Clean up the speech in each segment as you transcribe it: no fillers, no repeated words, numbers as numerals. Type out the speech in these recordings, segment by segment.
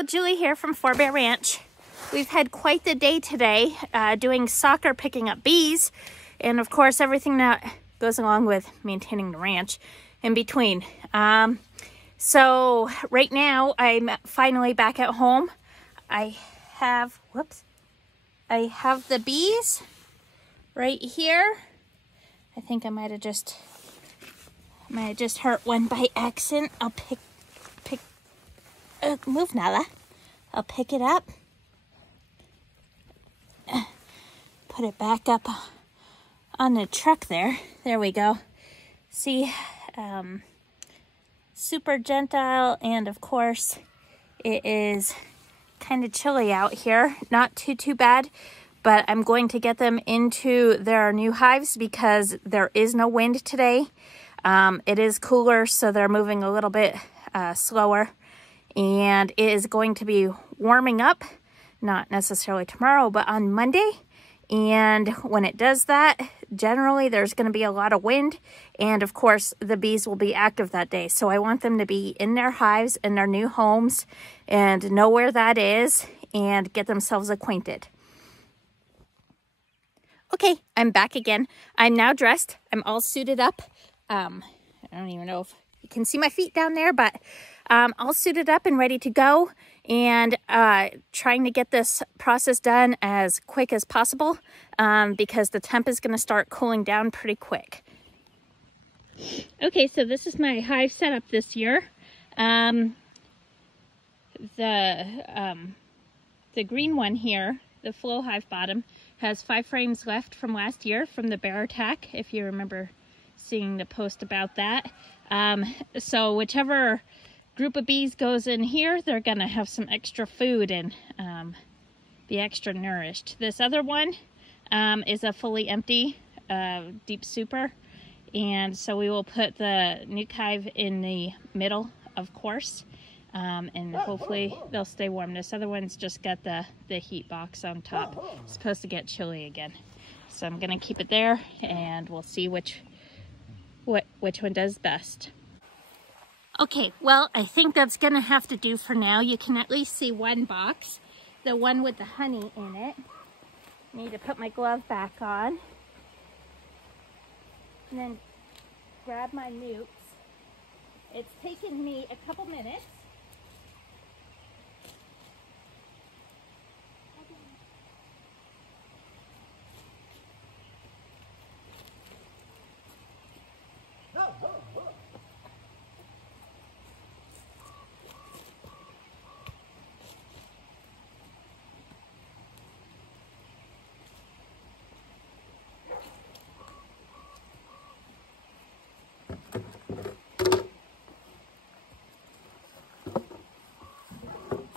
Hello, Julie here from Four Bear Ranch. We've had quite the day today doing soccer, picking up bees, and of course everything that goes along with maintaining the ranch in between. So right now I'm finally back at home. I have the bees right here. I think I might have just hurt one by accident. I'll move, Nala. I'll pick it up. Put it back up on the truck there. There we go. See, super gentle, and of course it is kind of chilly out here. Not too bad, but I'm going to get them into their new hives because there is no wind today. It is cooler, so they're moving a little bit slower, and it is going to be warming up, not necessarily tomorrow, but on Monday. And when it does that, generally there's going to be a lot of wind, and of course the bees will be active that day. So I want them to be in their hives, in their new homes, and know where that is and get themselves acquainted. Okay, I'm back again. I'm now dressed. I'm all suited up. I don't even know if you can see my feet down there, but all suited up and ready to go, and trying to get this process done as quick as possible because the temp is going to start cooling down pretty quick. Okay, so this is my hive setup this year. The green one here, the flow hive bottom, has 5 frames left from last year from the bear attack, if you remember seeing the post about that. So whichever group of bees goes in here, they're gonna have some extra food and be extra nourished. This other one is a fully empty deep super, and so we will put the nuke hive in the middle, of course, and hopefully they'll stay warm. This other one's just got the heat box on top. It's supposed to get chilly again, so I'm gonna keep it there, and we'll see which one does best. Okay, well, I think that's gonna have to do for now. You can at least see one box, the one with the honey in it. Need to put my glove back on. And then grab my nukes. It's taken me a couple minutes.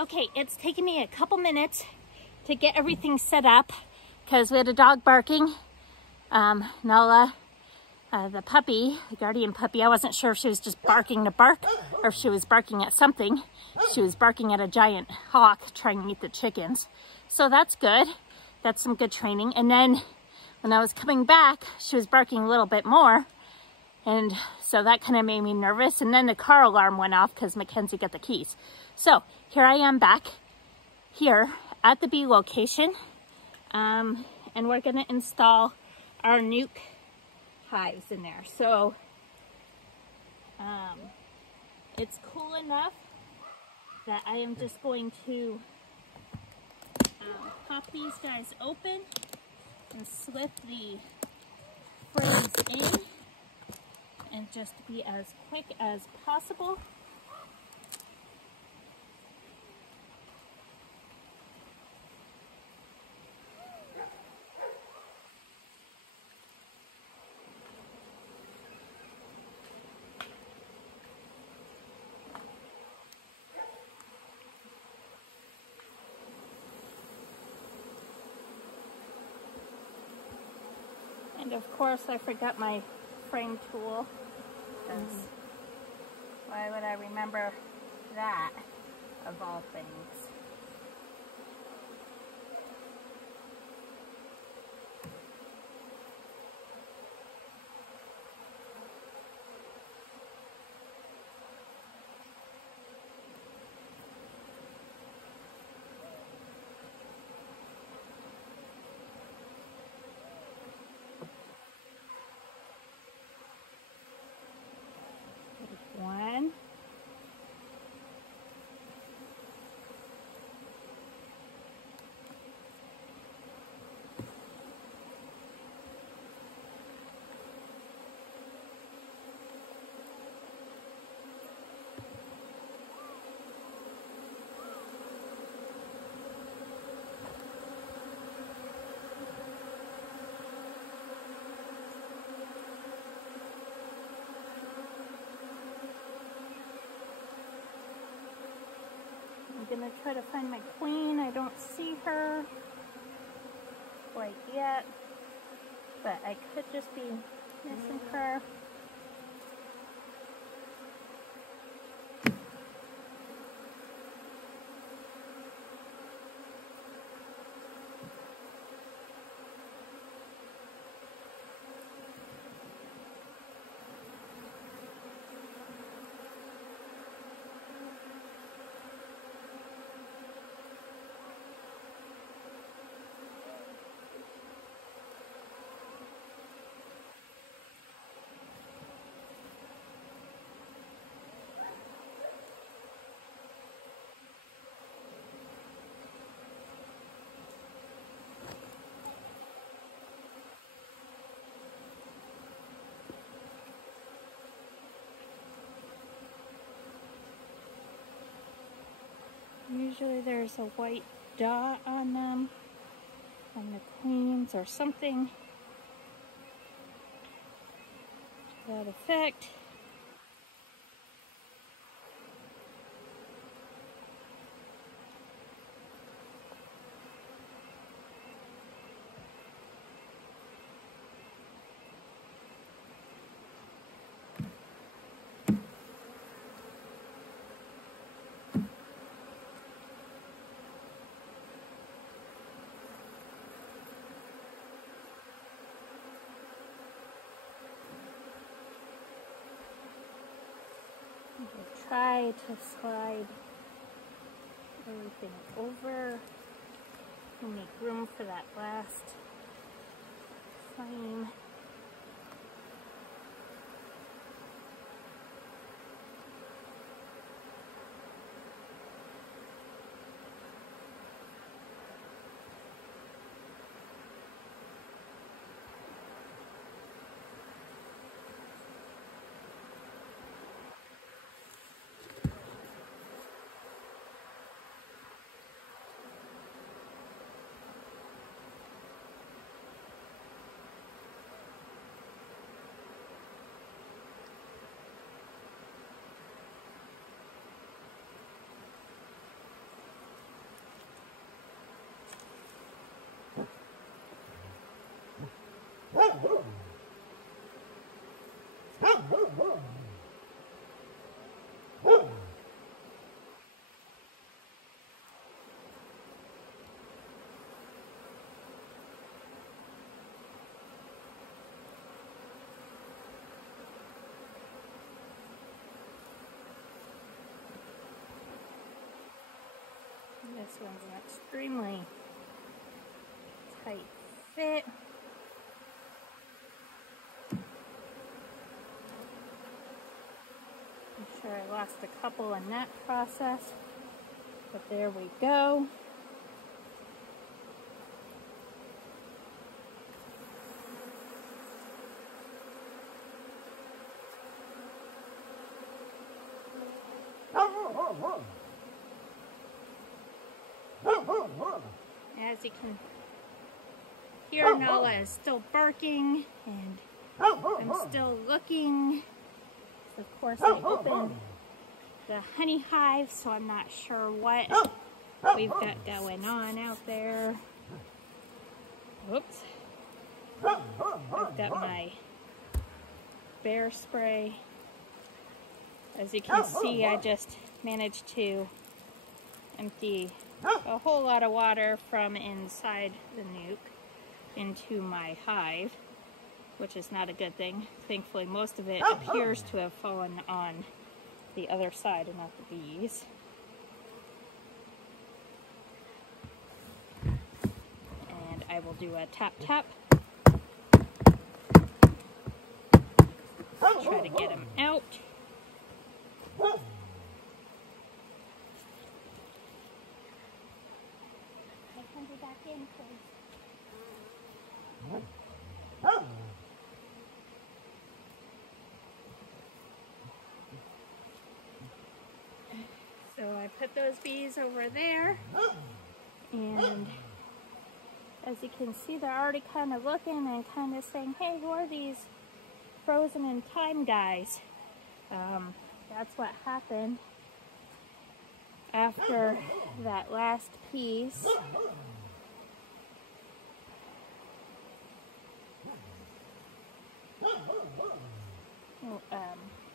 Okay, it's taken me a couple minutes to get everything set up because we had a dog barking. Nala, the puppy, the guardian puppy, I wasn't sure if she was just barking to bark or if she was barking at something. She was barking at a giant hawk trying to eat the chickens. So that's good. That's some good training. And then when I was coming back, she was barking a little bit more. And so that kind of made me nervous. And then the car alarm went off because Mackenzie got the keys. So here I am back here at the bee location. And we're going to install our nuke hives in there. So it's cool enough that I am just going to pop these guys open and slip the frames in, and just be as quick as possible. And of course I forgot my frame tool. Why would I remember that, of all things? I'm gonna try to find my queen. I don't see her quite yet, but I could just be missing her. Usually there's a white dot on them, on the queens or something to that effect. We'll try to slide everything over to make room for that last frame. This one's an extremely tight fit. I'm sure I lost a couple in that process, but there we go. As you can hear, Nala is still barking, and I'm still looking. So of course I opened the honey hive, so I'm not sure what we've got going on out there. Oops. I've got my bear spray. As you can see, I just managed to empty a whole lot of water from inside the nuke into my hive, which is not a good thing. Thankfully, most of it appears to have fallen on the other side and not the bees. And I will do a tap tap. Try to get them out. Back in, so I put those bees over there, and as you can see, they're already kind of looking and kind of saying, hey, who are these frozen in time guys? That's what happened after that last piece.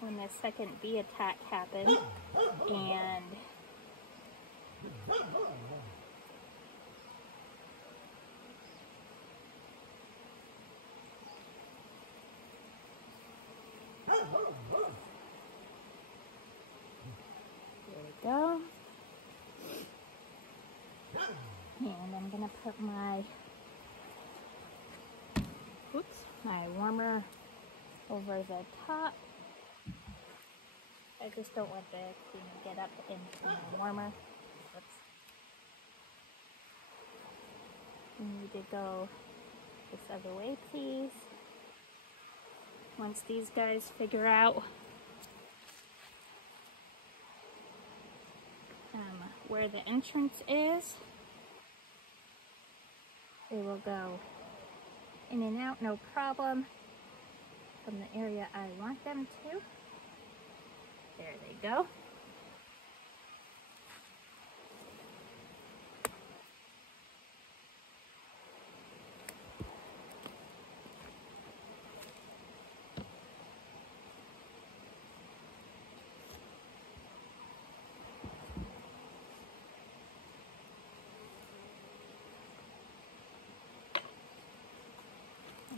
When the second bee attack happened, and there we go. And I'm gonna put my warmer over the top. I just don't want the queen to get up into my warmer. Oops. You need to go this other way, please. Once these guys figure out where the entrance is, they will go in and out, no problem, from the area I want them to. There they go.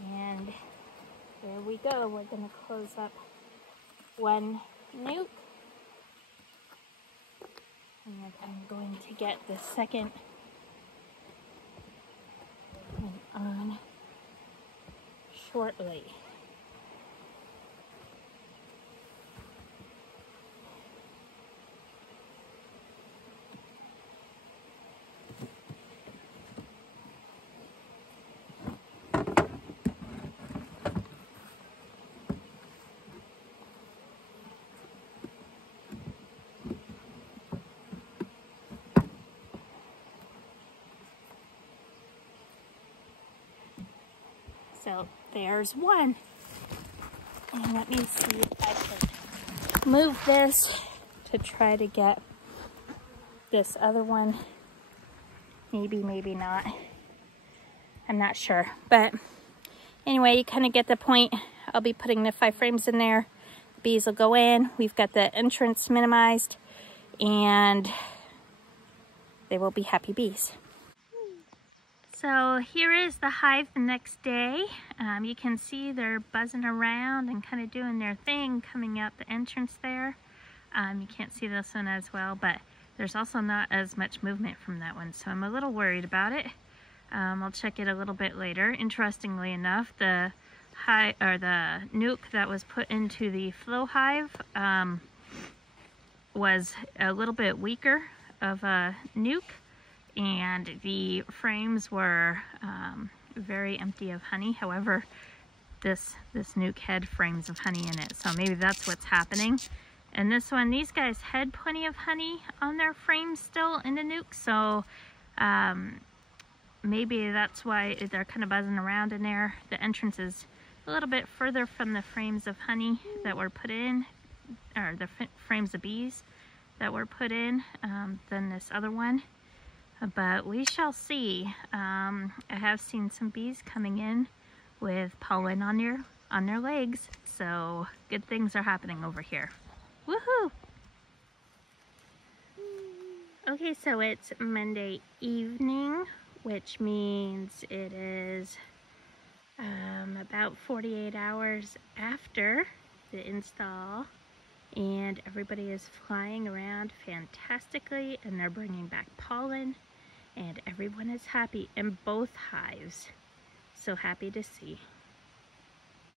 And there we go. We're going to close up one nuke. And I'm going to get the second one on shortly. So there's one. And let me see if I can move this to try to get this other one. Maybe, maybe not. I'm not sure. But anyway, you kind of get the point. I'll be putting the 5 frames in there. The bees will go in. We've got the entrance minimized. And they will be happy bees. So here is the hive the next day. You can see they're buzzing around and kind of doing their thing coming out the entrance there. You can't see this one as well, but there's also not as much movement from that one, so I'm a little worried about it. I'll check it a little bit later. Interestingly enough, the nuke that was put into the flow hive was a little bit weaker of a nuke, and the frames were very empty of honey. However, this nuke had frames of honey in it, so maybe that's what's happening. And this one, these guys had plenty of honey on their frames still in the nuke, so maybe that's why they're kind of buzzing around in there. The entrance is a little bit further from the frames of honey that were put in, or the frames of bees that were put in, than this other one. But we shall see. I have seen some bees coming in with pollen on their legs, so good things are happening over here. Woohoo! Okay, so it's Monday evening, which means it is about 48 hours after the install, and everybody is flying around fantastically, and they're bringing back pollen, and everyone is happy in both hives. So happy to see.